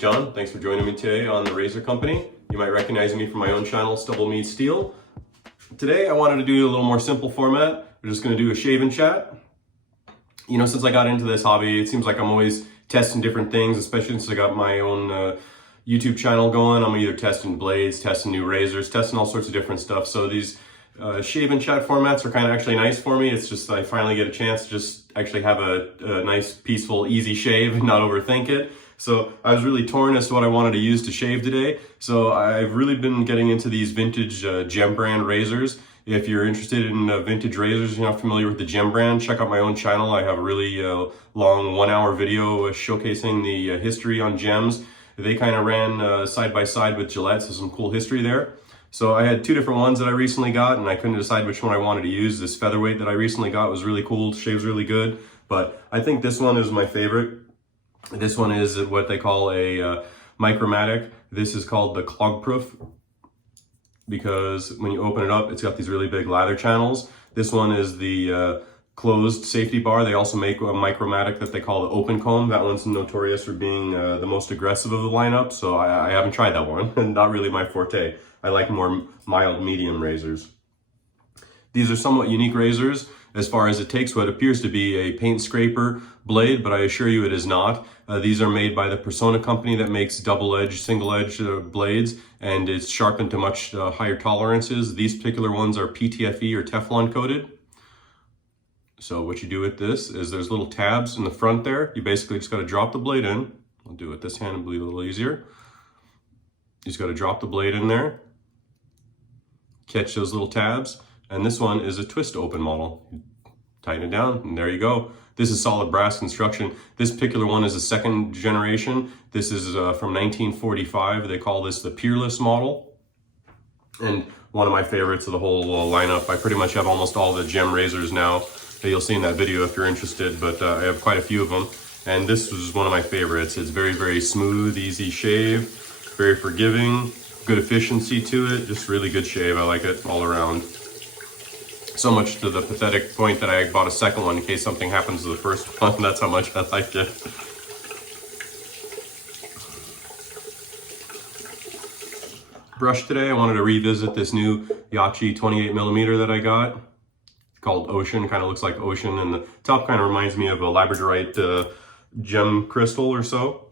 John. Thanks for joining me today on The Razor Company. You might recognize me from my own channel, Stubble Meets Steel. Today I wanted to do a little more simple format. We're just going to do a shave and chat. You know, since I got into this hobby, it seems like I'm always testing different things, especially since I got my own YouTube channel going. I'm either testing blades, testing new razors, testing all sorts of different stuff. So these shave and chat formats are kind of actually nice for me. It's just I finally get a chance to just actually have a nice, peaceful, easy shave and not overthink it. So I was really torn as to what I wanted to use to shave today. So I've really been getting into these vintage Gem brand razors. If you're interested in vintage razors, you're not familiar with the Gem brand, check out my own channel. I have a really long 1-hour video showcasing the history on Gems. They kind of ran side by side with Gillette, so some cool history there. So I had two different ones that I recently got, and I couldn't decide which one I wanted to use. This featherweight that I recently got was really cool, shaves really good, but I think this one is my favorite. This one is what they call a Micromatic. This is called the Clog Pruf because when you open it up, it's got these really big lather channels. This one is the closed safety bar. They also make a Micromatic that they call the open comb. That one's notorious for being the most aggressive of the lineup, so I haven't tried that one. Not really my forte. I like more mild medium razors. These are somewhat unique razors as far as it takes what appears to be a paint scraper blade, but I assure you it is not. These are made by the Persona company that makes double-edged, single-edged blades, and it's sharpened to much higher tolerances. These particular ones are PTFE or Teflon coated. So what you do with this is there's little tabs in the front there. You basically just got to drop the blade in. I'll do it with this hand, it'll be a little easier. You just got to drop the blade in there, catch those little tabs, and this one is a twist open model. Tighten it down, and there you go. This is solid brass construction. This particular one is a second generation. This is from 1945. They call this the Peerless model. And one of my favorites of the whole lineup. I pretty much have almost all the Gem razors now that you'll see in that video if you're interested, but I have quite a few of them. And this was one of my favorites. It's very, very smooth, easy shave, very forgiving, good efficiency to it, just really good shave. I like it all around. So much to the pathetic point that I bought a second one in case something happens to the first one. That's how much I liked it. Brush today, I wanted to revisit this new Yachi 28mm that I got. It's called Ocean, kind of looks like ocean, and the top kind of reminds me of a labradorite gem crystal or so.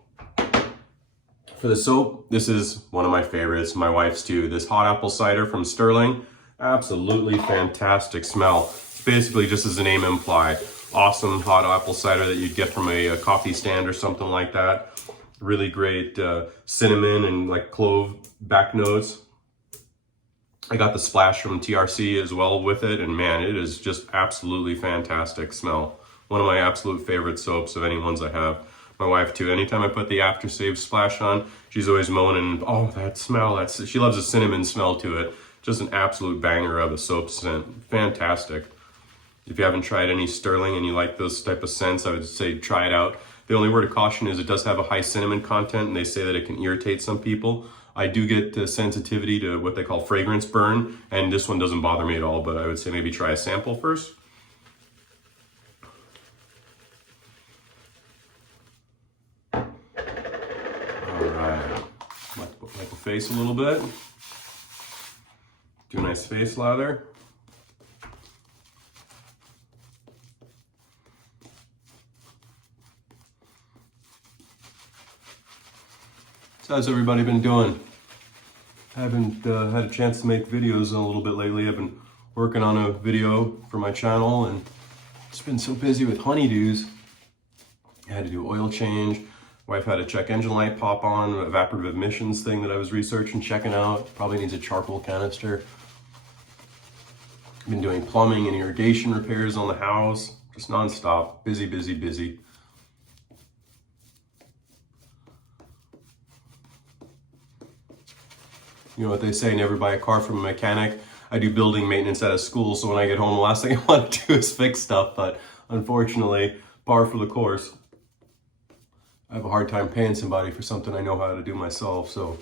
For the soap, this is one of my favorites, my wife's too. This Hot Apple Cider from Stirling. Absolutely fantastic smell. It's basically just as the name implies. Awesome hot apple cider that you'd get from a coffee stand or something like that. Really great cinnamon and like clove back notes. I got the splash from TRC as well with it, and man, it is just absolutely fantastic smell. One of my absolute favorite soaps of any ones I have. My wife too. Anytime I put the aftershave splash on, she's always moaning, oh, that smell. She loves the cinnamon smell to it. Just an absolute banger of a soap scent. Fantastic. If you haven't tried any Stirling and you like those type of scents, I would say try it out. The only word of caution is it does have a high cinnamon content, and they say that it can irritate some people. I do get sensitivity to what they call fragrance burn, and this one doesn't bother me at all, but I would say maybe try a sample first. All right, wipe the face a little bit. Do a nice face lather. So how's everybody been doing? I haven't had a chance to make videos in a little bit lately. I've been working on a video for my channel, and it's been so busy with honeydews. I had to do oil change. Wife had a check engine light pop on, evaporative emissions thing that I was researching, checking out. Probably needs a charcoal canister. Been doing plumbing and irrigation repairs on the house, just nonstop, busy, busy, busy. You know what they say, never buy a car from a mechanic. I do building maintenance at a school, so when I get home, the last thing I want to do is fix stuff, but unfortunately, par for the course. I have a hard time paying somebody for something I know how to do myself, so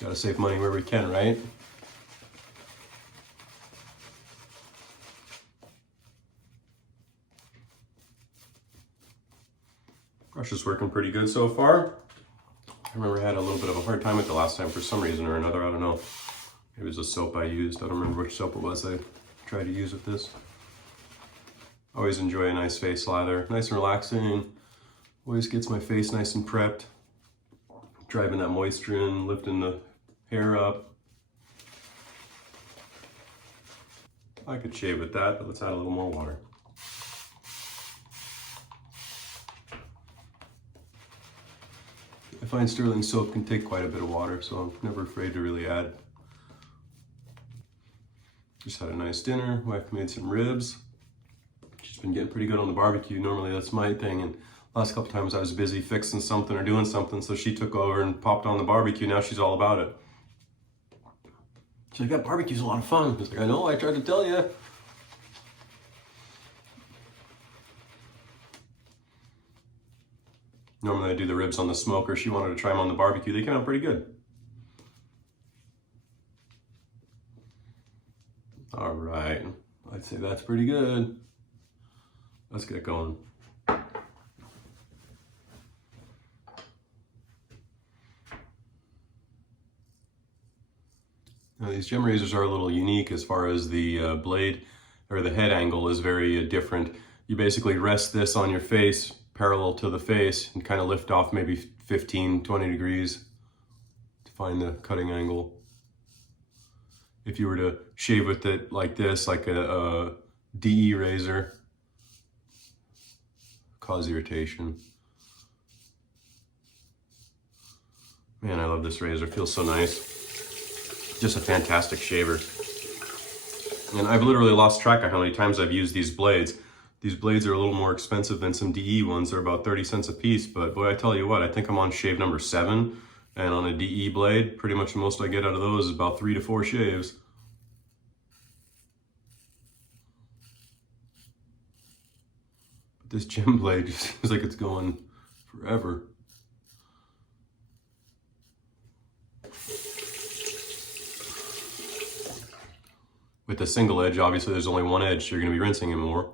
gotta save money where we can, right? Brush is working pretty good so far. I remember I had a little bit of a hard time with the last time for some reason or another. I don't know. It was a soap I used. I don't remember which soap it was I tried to use with this. Always enjoy a nice face lather. Nice and relaxing. Always gets my face nice and prepped. Driving that moisture in, lifting the hair up. I could shave with that, but let's add a little more water. I find Stirling soap can take quite a bit of water, so I'm never afraid to really add. Just had a nice dinner. Wife made some ribs. She's been getting pretty good on the barbecue. Normally that's my thing, and last couple times I was busy fixing something or doing something, so she took over and popped on the barbecue. Now she's all about it. She's like, that barbecue's a lot of fun. I was like, I know, I tried to tell you. Normally I do the ribs on the smoker. She wanted to try them on the barbecue. They came out pretty good. All right, I'd say that's pretty good. Let's get going. Now these gem razors are a little unique as far as the blade or the head angle is very different. You basically rest this on your face parallel to the face and kind of lift off maybe 15-20 degrees to find the cutting angle. If you were to shave with it like this, like a DE razor, cause irritation. Man, I love this razor. It feels so nice. Just a fantastic shaver. And I've literally lost track of how many times I've used these blades. These blades are a little more expensive than some DE ones. They're about 30 cents a piece, but boy, I tell you what, I think I'm on shave number 7, and on a DE blade, pretty much the most I get out of those is about 3 to 4 shaves. But this gem blade just seems like it's going forever. With a single edge, obviously there's only one edge, so you're going to be rinsing it more.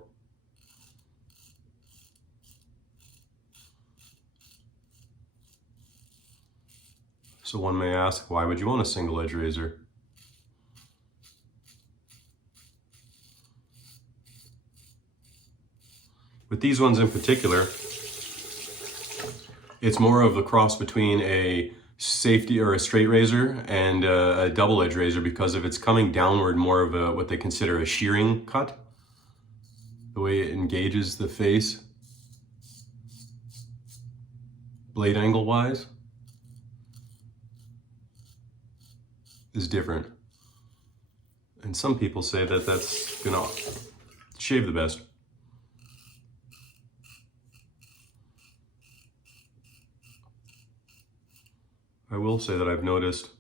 So one may ask, why would you want a single edge razor? With these ones in particular, it's more of a cross between a safety or a straight razor and a double edge razor because of it's coming downward, more of a what they consider a shearing cut. The way it engages the face, blade angle wise, is different. And some people say that that's gonna shave the best. I will say that I've noticed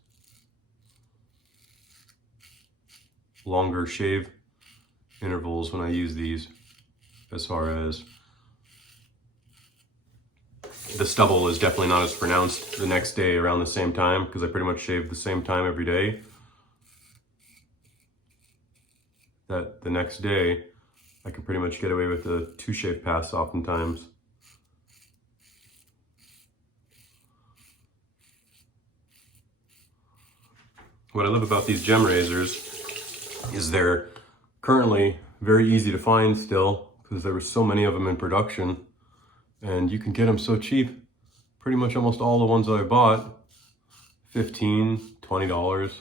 longer shave intervals when I use these, as far as the stubble is definitely not as pronounced the next day around the same time, because I pretty much shave the same time every day. That the next day I can pretty much get away with a 2 shave pass oftentimes. What I love about these gem razors is they're currently very easy to find still, because there were so many of them in production, and you can get them so cheap. Pretty much almost all the ones that I bought, $15, $20,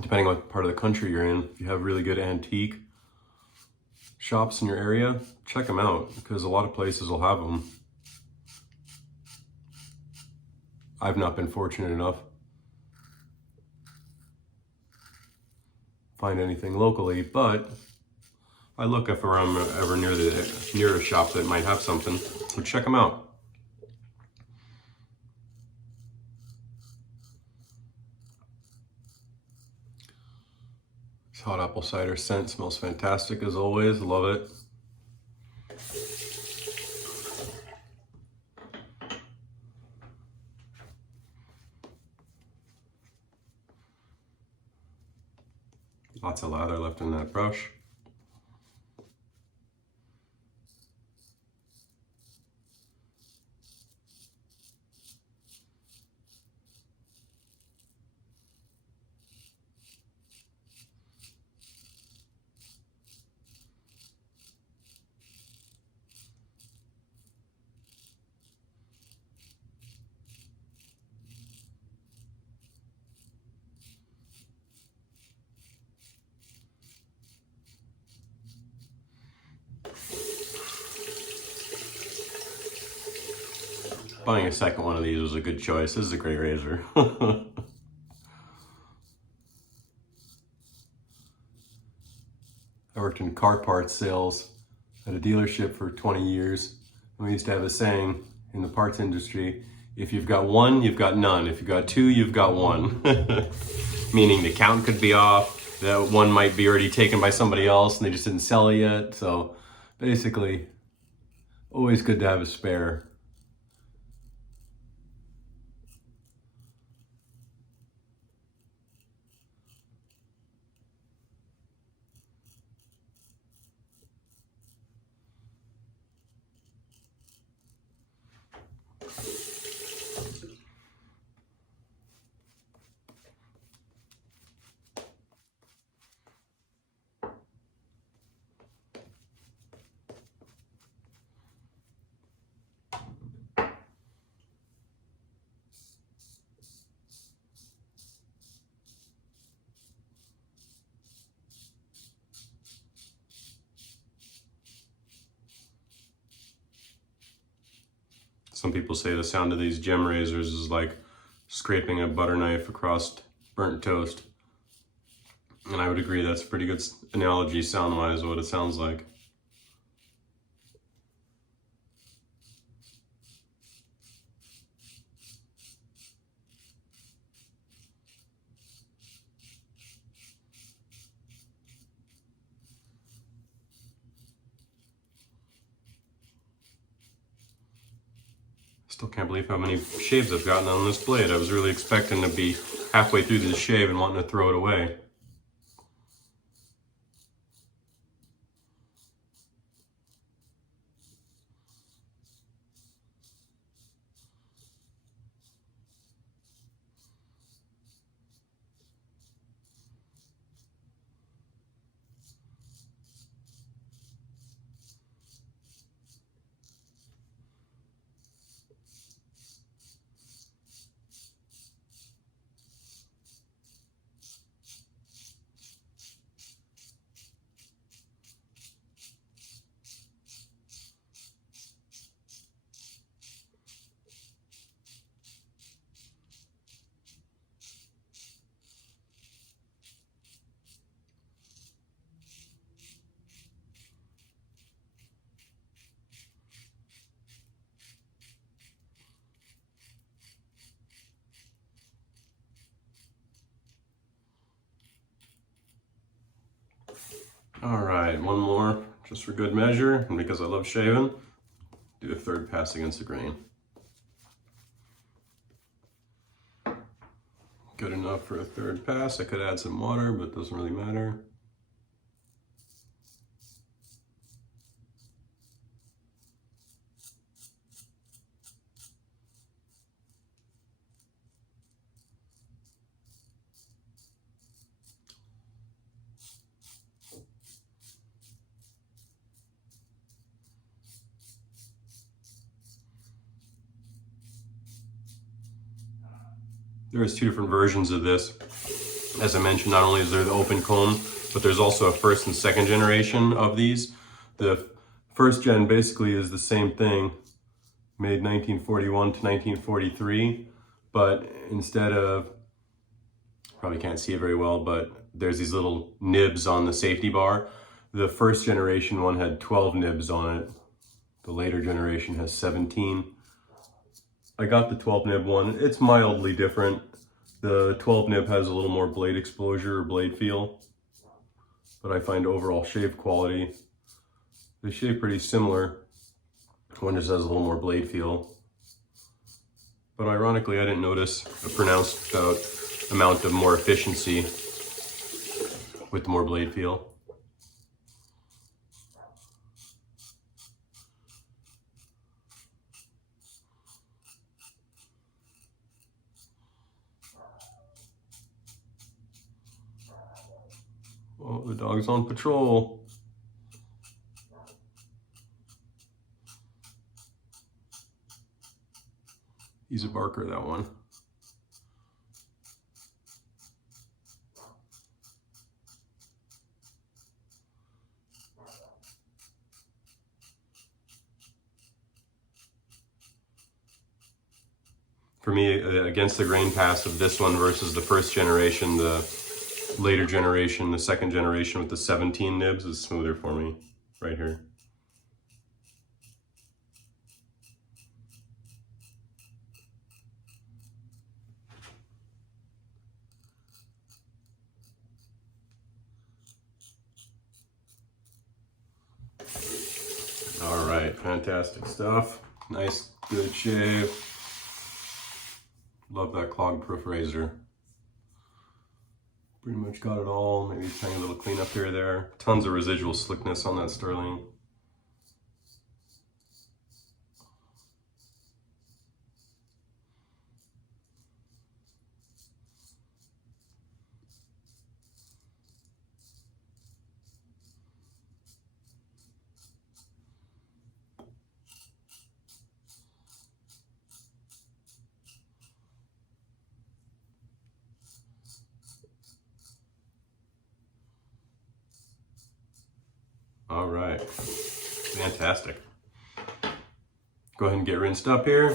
depending on what part of the country you're in. If you have really good antique shops in your area, check them out, because a lot of places will have them. I've not been fortunate enough to find anything locally, but I look if I'm ever near a shop that might have something, so check them out. This hot apple cider scent smells fantastic as always. Love it. Lots of lather left in that brush. buying a second one of these was a good choice. This is a great razor. I worked in car parts sales at a dealership for 20 years. And we used to have a saying in the parts industry, if you've got one, you've got none. If you've got two, you've got one. Meaning the count could be off, that one might be already taken by somebody else and they just didn't sell it yet. So basically, always good to have a spare. Some people say the sound of these gem razors is like scraping a butter knife across burnt toast. And I would agree, that's a pretty good analogy sound-wise of what it sounds like. Still can't believe how many shaves I've gotten on this blade. I was really expecting to be halfway through this shave and wanting to throw it away. All right, one more, just for good measure, and because I love shaving, do a third pass against the grain. Good enough for a third pass. I could add some water, but it doesn't really matter. There's two different versions of this. As I mentioned, not only is there the open comb, but there's also a first and second generation of these. The first gen basically is the same thing, made 1941 to 1943, but instead of, probably can't see it very well, but there's these little nibs on the safety bar. The first generation one had 12 nibs on it. The later generation has 17. I got the 12 nib one. It's mildly different. The 12 nib has a little more blade exposure or blade feel, but I find overall shave quality, they shave pretty similar. One just has a little more blade feel. But ironically, I didn't notice a pronounced amount of more efficiency with the more blade feel. Oh, the dog's on patrol. He's a barker, that one. for me, against the grain pass of this one versus the first generation, the later generation, the second generation with the 17 nibs is smoother for me right here. All right, fantastic stuff. Nice, good shave. Love that Clog Pruf razor. Pretty much got it all. Maybe a tiny little cleanup here or there. Tons of residual slickness on that Stirling. All right, fantastic. Go ahead and get rinsed up here.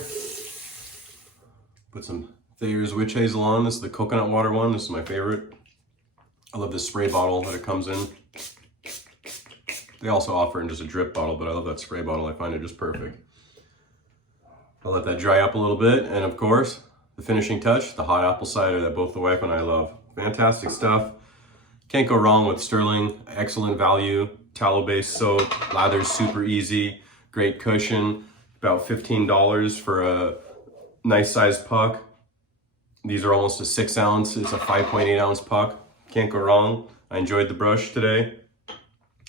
Put some Thayer's Witch Hazel on. This is the coconut water one. This is my favorite. I love this spray bottle that it comes in. They also offer in just a drip bottle, but I love that spray bottle. I find it just perfect. I'll let that dry up a little bit. And of course, the finishing touch, the hot apple cider that both the wife and I love. Fantastic stuff. Can't go wrong with Stirling. Excellent value. Tallow-based soap. Lather's super easy. Great cushion. About $15 for a nice sized puck. These are almost a 6 ounce. It's a 5.8 ounce puck. Can't go wrong. I enjoyed the brush today.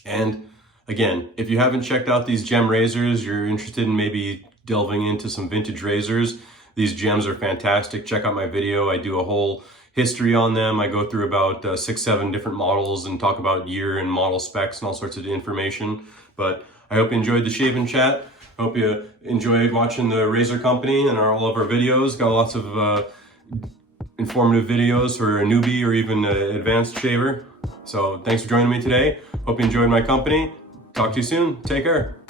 And again, if you haven't checked out these gem razors, you're interested in maybe delving into some vintage razors, these gems are fantastic. Check out my video. I do a whole history on them. I go through about 6-7 different models and talk about year and model specs and all sorts of information. But I hope you enjoyed the shave and chat. I hope you enjoyed watching the Razor Company and all of our videos. Got lots of informative videos for a newbie or even an advanced shaver. So thanks for joining me today. Hope you enjoyed my company. Talk to you soon. Take care.